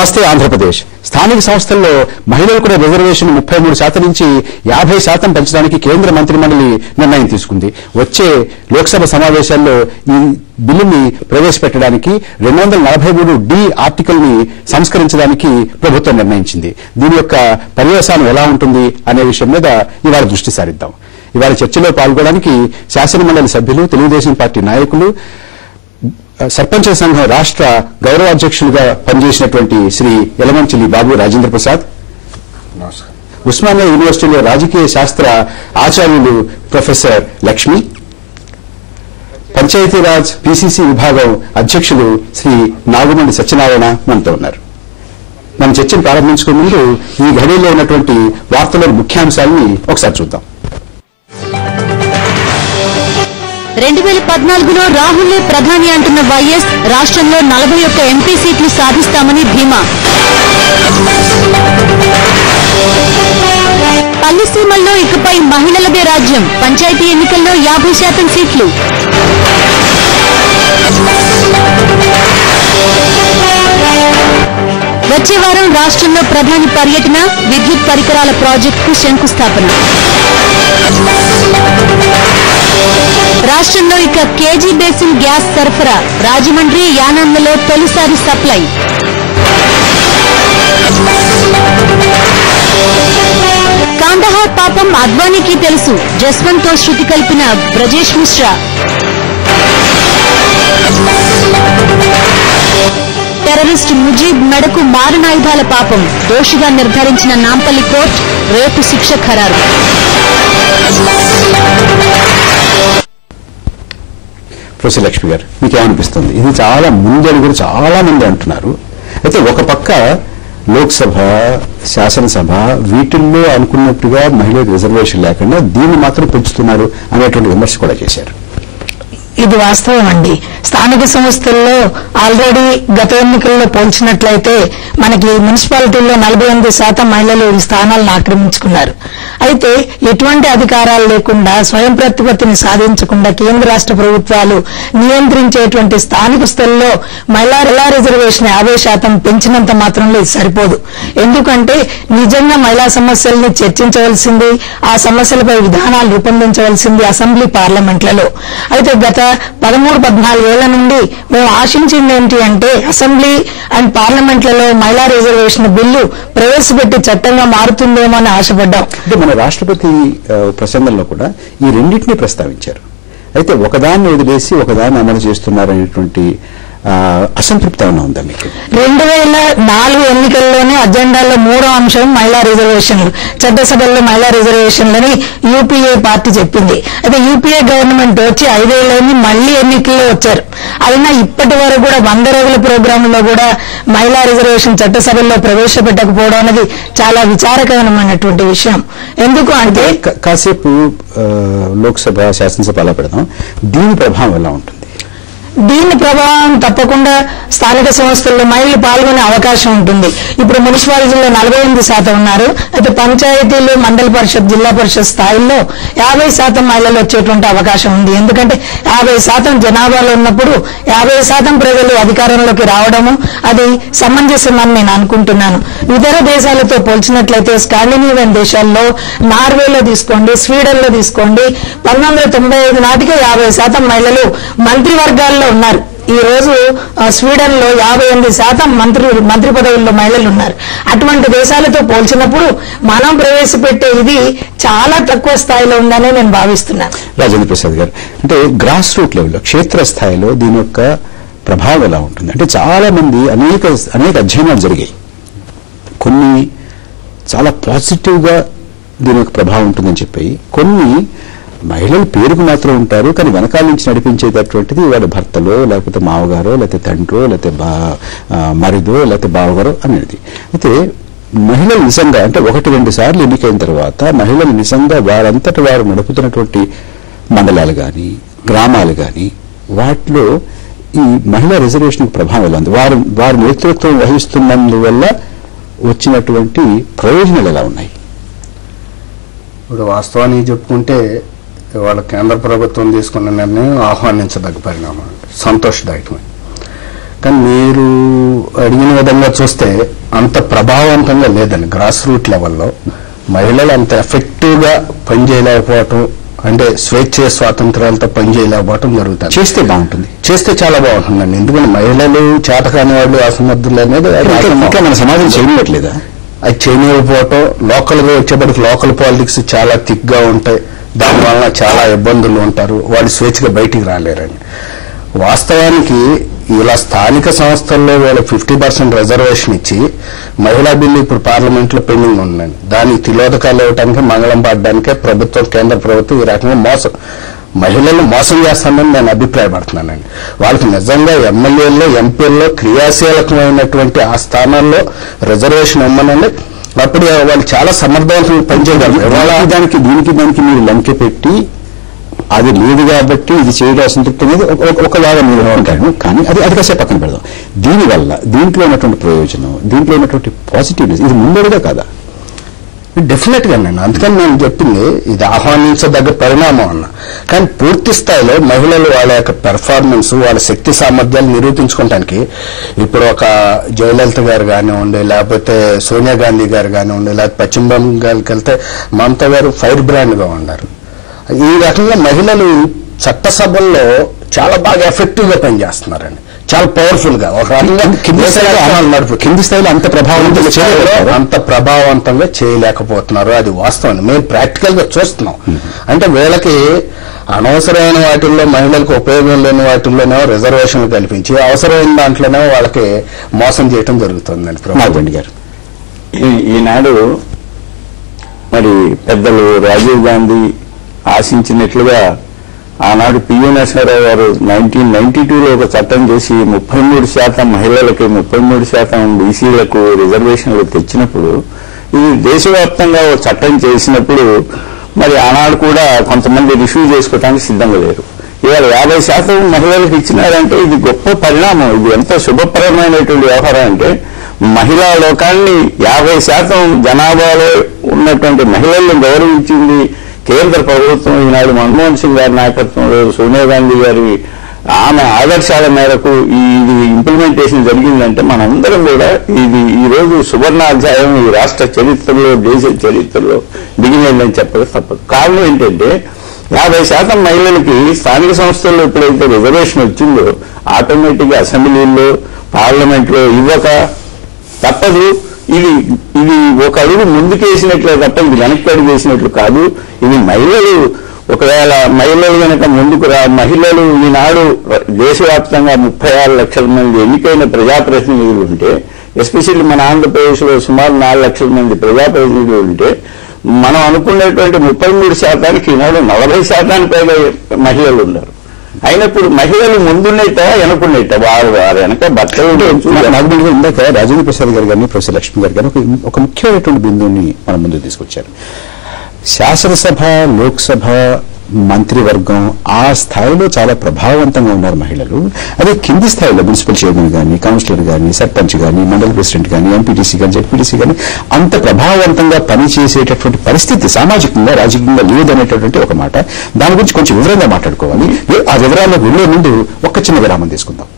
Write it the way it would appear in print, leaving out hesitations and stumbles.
నమస్తే ఆంధ్రప్రదేశ్. స్థానిక సంస్థల్లో మహిళలకు కూడా రిజర్వేషన్ 33% నుంచి 50% పెంచడానికి కేంద్ర మంత్రిమండలి నిర్ణయం తీసుకుంది. వచ్చే లోక్సభ సమావేశాల్లో ఈ బిల్లుని ప్రవేశపెట్టడానికి 243D ఆర్టికల్ ని సంస్కరించడానికి ప్రభుత్వం నిర్ణయించింది. దీని యొక్క పర్యవసానం ఎలా ఉంటుంది అనే విషయం మీద ఇవాళ దృష్టి సారిద్దాం. ఇవాళ చర్చలో పాల్గొనడానికి శాసనమండలి సభ్యులు, తెలుగుదేశం పార్టీ నాయకులు, సర్పంచుల సంఘం రాష్ట్ర గౌరవాధ్యక్షులుగా పనిచేసినటువంటి శ్రీ యలమంచిలి బాబు రాజేంద్ర ప్రసాద్, ఉస్మానియా యూనివర్సిటీలో రాజకీయ శాస్త్ర ఆచార్యులు ప్రొఫెసర్ లక్ష్మి, పంచాయతీరాజ్ పిసిసి విభాగం అధ్యక్షులు శ్రీ నాగుమండి సత్యనారాయణ మనతో ఉన్నారు. మన చర్చను ప్రారంభించుకునే ముందు ఈ ఘడిలో ఉన్నటువంటి వార్తలోని ముఖ్యాంశాలని ఒకసారి చూద్దాం. 2014లో రాహులే ప్రధాని అంటున్న వైఎస్, రాష్ట్రంలో 41 ఎంపీ సీట్లు సాధిస్తామని ధీమా. పల్లెసీమల్లో ఇకపై మహిళలదే రాజ్యం, పంచాయతీ ఎన్నికల్లో 50% సీట్లు. వచ్చే వారం రాష్ట్రంలో ప్రధాని పర్యటన, విద్యుత్ పరికరాల ప్రాజెక్టుకు శంకుస్థాపన. రాష్ట్రంలో ఇక కేజీ బేసిన్ గ్యాస్ సరఫరా, రాజమండ్రి, యానాంలలో తొలిసారి సప్లై. కాందహార్ పాపం అద్వానీకి తెలుసు, జస్వంత్ తో శృతి కలిపిన బ్రజేష్ మిశ్రా. టెర్రరిస్ట్ ముజీబ్ మెడకు మారణాయుధాల పాపం, దోషిగా నిర్ధారించిన నాంపల్లి కోర్టు, రేపు శిక్ష ఖరారు. ప్రొఫెసర్ లక్ష్మి గారు, మీకేమనిపిస్తుంది? ఇది చాలా ముందడుగులు చాలా మంది అంటున్నారు. అయితే ఒక పక్క లోక్సభ, శాసనసభ వీటిల్లో అనుకున్నట్టుగా మహిళలకు రిజర్వేషన్ లేకుండా దీన్ని మాత్రం పెంచుతున్నారు అనేటువంటి విమర్శ కూడా చేశారు. ఇది వాస్తవం అండి. స్థానిక సంస్థల్లో ఆల్రెడీ గత ఎన్నికల్లో పోల్చినట్లయితే మనకి మున్సిపాలిటీల్లో 48% మహిళలు ఈ స్థానాలను ఆక్రమించుకున్నారు. అయితే ఎటువంటి అధికారాలు లేకుండా, స్వయం ప్రతిపత్తిని సాధించకుండా కేంద్ర రాష్ట్ర ప్రభుత్వాలు నియంత్రించేటువంటి స్థానిక స్థలంలో మహిళా రిజర్వేషన్ 50% పెంచినంత మాత్రంలో ఇది సరిపోదు. ఎందుకంటే నిజంగా మహిళా సమస్యల్ని చర్చించవలసింది, ఆ సమస్యలపై విధానాలు రూపొందించవలసింది అసెంబ్లీ, పార్లమెంట్లలో. అయితే గత 13-14 ఏళ్ల నుండి మేము ఆశించింది ఏంటి అంటే అసెంబ్లీ అండ్ పార్లమెంట్లలో మహిళా రిజర్వేషన్ బిల్లు ప్రవేశపెట్టి చట్టంగా మారుతుందేమో అని ఆశపడ్డాం. అంటే మన రాష్ట్రపతి ప్రసంగంలో కూడా ఈ రెండింటినీ ప్రస్తావించారు. అయితే ఒకదాన్ని వదిలేసి ఒకదాన్ని అమలు చేస్తున్నారనేటువంటి అసంతృప్తి ఏమైనా ఉందా మీకు? 2004 ఎన్నికల్లోనే అజెండాలో 3వ అంశం మహిళా రిజర్వేషన్లు, చట్టసభల్లో మహిళా రిజర్వేషన్లని యూపీఏ పార్టీ చెప్పింది. అయితే యూపీఏ గవర్నమెంట్ వచ్చి 5 ఏళ్లని మళ్లీ ఎన్నికల్లో వచ్చారు. అయినా ఇప్పటి వరకు కూడా 100 రోజుల ప్రోగ్రాంలో కూడా మహిళా రిజర్వేషన్ చట్టసభల్లో ప్రవేశపెట్టకపోవడం అనేది చాలా విచారకరమైనటువంటి విషయం. ఎందుకు అంటే కాసేపు లోక్సభ, శాసనసభ అలా పెడదాం. దీని ప్రభావం ఎలా ఉంటుంది? దీని ప్రభావం తప్పకుండా స్థానిక సంస్థల్లో మహిళలు పాల్గొనే అవకాశం ఉంటుంది. ఇప్పుడు మున్సిపాలిటీలో 48% ఉన్నారు. అయితే పంచాయతీలు, మండల పరిషత్, జిల్లా పరిషత్ స్థాయిల్లో 50% మహిళలు వచ్చేటువంటి అవకాశం ఉంది. ఎందుకంటే 50% జనాభాలో ఉన్నప్పుడు 50% ప్రజలు అధికారంలోకి రావడము అది సమంజసమని నేను అనుకుంటున్నాను. ఇతర దేశాలతో పోల్చినట్లయితే స్కాండినేవియన్ దేశాల్లో, నార్వేలో తీసుకోండి, స్వీడన్ లో తీసుకోండి, 1995 నాటికే 50% మహిళలు మంత్రివర్గాల్లో ఉన్నారు. ఈ రోజు స్వీడన్ లో 58% మంత్రి పదవుల్లో మహిళలు ఉన్నారు. అటువంటి దేశాలతో పోల్చినప్పుడు మనం ప్రవేశపెట్టే ఇది చాలా తక్కువ స్థాయిలో ఉందని నేను భావిస్తున్నాను. రాజేంద్ర ప్రసాద్ గారు, అంటే గ్రాస్ రూట్ లెవెల్లో, క్షేత్ర స్థాయిలో దీని యొక్క ప్రభావం ఎలా ఉంటుంది? అంటే చాలా మంది అనేక అధ్యయనాలు జరిగాయి. కొన్ని చాలా పాజిటివ్ గా దీని యొక్క ప్రభావం ఉంటుందని చెప్పి, కొన్ని మహిళలు పేరుకు మాత్రం ఉంటారు కానీ వెనకాల నుంచి నడిపించేటటువంటిది వాడి భర్తలో, లేకపోతే మావగారో, లేకపోతే తండ్రో, లేకపోతే మరిదో, లేకపోతే బావగారో అనేది. అయితే మహిళలు నిజంగా అంటే 1-2 సార్లు ఎన్నికైన తర్వాత మహిళలు నిజంగా వారంతటి వారు నడుపుతున్నటువంటి మండలాలు కానీ, గ్రామాలు కానీ, వాటిలో ఈ మహిళా రిజర్వేషన్ ప్రభావం ఎలా ఉంది? వారి నేతృత్వం వహిస్తున్నందువల్ల వచ్చినటువంటి ప్రయోజనాలు ఎలా ఉన్నాయి? ఇప్పుడు వాస్తవానికి చెప్పుకుంటే వాళ్ళ కేంద్ర ప్రభుత్వం తీసుకున్న నిర్ణయం ఆహ్వానించదగ్గ పరిణామం, సంతోషదాయకమే. కానీ మీరు అడిగిన విధంగా చూస్తే అంత ప్రభావవంతంగా లేదండి. గ్రాస్ రూట్ లెవెల్లో మహిళలు అంత ఎఫెక్టివ్గా పనిచేయలేకపోవటం, అంటే స్వేచ్ఛ స్వాతంత్రాలతో పనిచేయలేకపోవటం జరుగుతుంది. చేస్తే బాగుంటుంది, చేస్తే చాలా బాగుంటుందండి. ఎందుకంటే మహిళలు చేతకాని వాళ్ళు అసమర్థులు అనేది ఇంకా మన సమాజం చేయట్లేదా? అది చేయలేకపోవటం, లోకల్గా వచ్చేప్పటికి లోకల్ పాలిటిక్స్ చాలా థిక్గా ఉంటాయి, దానివల్ల చాలా ఇబ్బందులు ఉంటారు, వాళ్ళు స్వేచ్ఛగా బయటికి రాలేరండి. వాస్తవానికి ఇలా స్థానిక సంస్థల్లో వీళ్ళకి 50% రిజర్వేషన్ ఇచ్చి మహిళా బిల్లు ఇప్పుడు పార్లమెంట్లో పెండింగ్ ఉందండి. దానికి తిలోదకాలు ఇవ్వడానికి, మంగళం పాడడానికే ప్రభుత్వం, కేంద్ర ప్రభుత్వం ఈ రకంగా మహిళలను మోసం చేస్తానని నేను అభిప్రాయపడుతున్నానండి. వాళ్ళకి నిజంగా ఎమ్మెల్యేల్లో, ఎంపీల్లో క్రియాశీలకమైనటువంటి ఆ స్థానాల్లో రిజర్వేషన్ ఇవ్వమనండి. అప్పుడు వాళ్ళు చాలా సమర్థవంతంగా పనిచేయగలరు. దీనికి మీరు లంకె పెట్టి అది లేదు కాబట్టి ఇది చేయడం అసంతృప్తి అనేది ఒకలాగా మీరు అనుకుంటాను. కానీ అది కాసేపు పక్కన పెడదాం. దీనివల్ల దీంట్లో ఉన్నటువంటి ప్రయోజనం, దీంట్లో ఉన్నటువంటి పాజిటివ్నెస్ ఇది ముందడుగా కాదా? డెఫినెట్ గా నేను అందుకని నేను చెప్పింది ఇది ఆహ్వానించదగ్గ పరిణామం అన్న. కానీ పూర్తి స్థాయిలో మహిళలు వాళ్ళ యొక్క పెర్ఫార్మెన్స్, వాళ్ళ శక్తి సామర్థ్యాలు నిరూపించుకోవడానికి ఇప్పుడు ఒక జయలలిత గారు కానివ్వండి, లేకపోతే సోనియా గాంధీ గారు కానివ్వండి, లేకపోతే పశ్చిమ బెంగాల్కి వెళ్తే మమతా గారు ఫైర్ బ్రాండ్ గా ఉన్నారు. ఈ రకంగా మహిళలు చట్టసభల్లో చాలా బాగా ఎఫెక్టివ్ గా పనిచేస్తున్నారండి, చాలా పవర్ఫుల్ గా. ఒక రకంగా కింది స్థాయిలో అంత ప్రభావవంతంగా చేయలేకపోతున్నారు. అది వాస్తవం, మేము ప్రాక్టికల్ గా చూస్తున్నాం. అంటే వీళ్ళకి అనవసరమైన వాటిల్లో, మహిళలకు ఉపయోగం లేని వాటిల్లోనే రిజర్వేషన్లు కల్పించి అవసరమైన దాంట్లోనే వాళ్ళకి మోసం చేయడం జరుగుతుందండి. ప్రభావండి గారు, ఈనాడు మరి పెద్దలు రాజీవ్ గాంధీ ఆశించినట్లుగా ఆనాడు పివి నరసింహారావు గారు 1992లో ఒక చట్టం చేసి 33% మహిళలకి, 33% బీసీలకు రిజర్వేషన్లు తెచ్చినప్పుడు, ఇది దేశవ్యాప్తంగా ఒక చట్టం చేసినప్పుడు మరి ఆనాడు కూడా కొంతమంది రిసీవ్ చేసుకోవడానికి సిద్ధంగా లేరు. ఇవాళ 50% మహిళలకు ఇచ్చినారంటే ఇది గొప్ప పరిణామం. ఇది ఎంతో శుభప్రదమైనటువంటి వ్యవహారం. అంటే మహిళా లోకాన్ని 50% జనాభాలో ఉన్నటువంటి మహిళలను గౌరవించింది కేంద్ర ప్రభుత్వం. ఈనాడు మన్మోహన్ సింగ్ గారి నాయకత్వంలో, సోనియా గాంధీ గారి ఆమె ఆదర్శాల మేరకు ఇది ఇంప్లిమెంటేషన్ జరిగిందంటే మనందరం కూడా ఇది ఈ రోజు సువర్ణాధ్యాయం ఈ రాష్ట్ర చరిత్రలో, దేశ చరిత్రలో దిగినదని చెప్పక తప్పదు. కారణం ఏంటంటే 50% మహిళలకి స్థానిక సంస్థల్లో ఎప్పుడైతే రిజర్వేషన్ వచ్చిందో ఆటోమేటిక్ గా అసెంబ్లీల్లో, పార్లమెంట్లో ఇవ్వక తప్పదు. ఇది ఒక అడుగు ముందుకేసినట్లే తప్ప ఇది వెనక్కి అడుగు వేసినట్లు కాదు. ఇది మహిళలు ఒకవేళ మహిళలు కనుక ముందుకు మహిళలు ఈనాడు దేశవ్యాప్తంగా 36 లక్షల మంది ఎన్నికైన ప్రజాప్రతినిధులు ఉంటే, ఎస్పెషల్లీ మన ఆంధ్రప్రదేశ్లో సుమారు 4 లక్షల మంది ప్రజాప్రతినిధులు ఉంటే, మనం అనుకునేటువంటి 33% ఈనాడు 40% పైగా మహిళలు ఉన్నారు. అయినప్పుడు మహిళలు ముందున్నట్ట వెనకున్నట్ట వారు వెనక బట్టలు. ఇందాక రాజేంద్ర ప్రసాద్ గారు కానీ ప్రొఫెసర్ లక్ష్మి గారు కానీ ఒక ముఖ్యమైనటువంటి బిందువుని మన ముందు తీసుకొచ్చారు. శాసనసభ, లోక్సభ, మంత్రివర్గం ఆ స్థాయిలో చాలా ప్రభావవంతంగా ఉన్నారు మహిళలు. అదే కింది స్థాయిలో మున్సిపల్ చైర్మన్ కానీ, కౌన్సిలర్ కానీ, సర్పంచ్ కానీ, మండల ప్రెసిడెంట్ కానీ, ఎంపీటీసీ కానీ, జెడ్పీటీసీ కానీ అంత ప్రభావవంతంగా పనిచేసేటటువంటి పరిస్థితి సామాజికంగా, రాజకీయంగా లేదనేటటువంటి ఒక మాట. దాని గురించి కొంచెం వివరంగా మాట్లాడుకోవాలి. ఆ వివరాల్లో వెళ్ళే ముందు ఒక్క చిన్న విరామం తీసుకుందాం.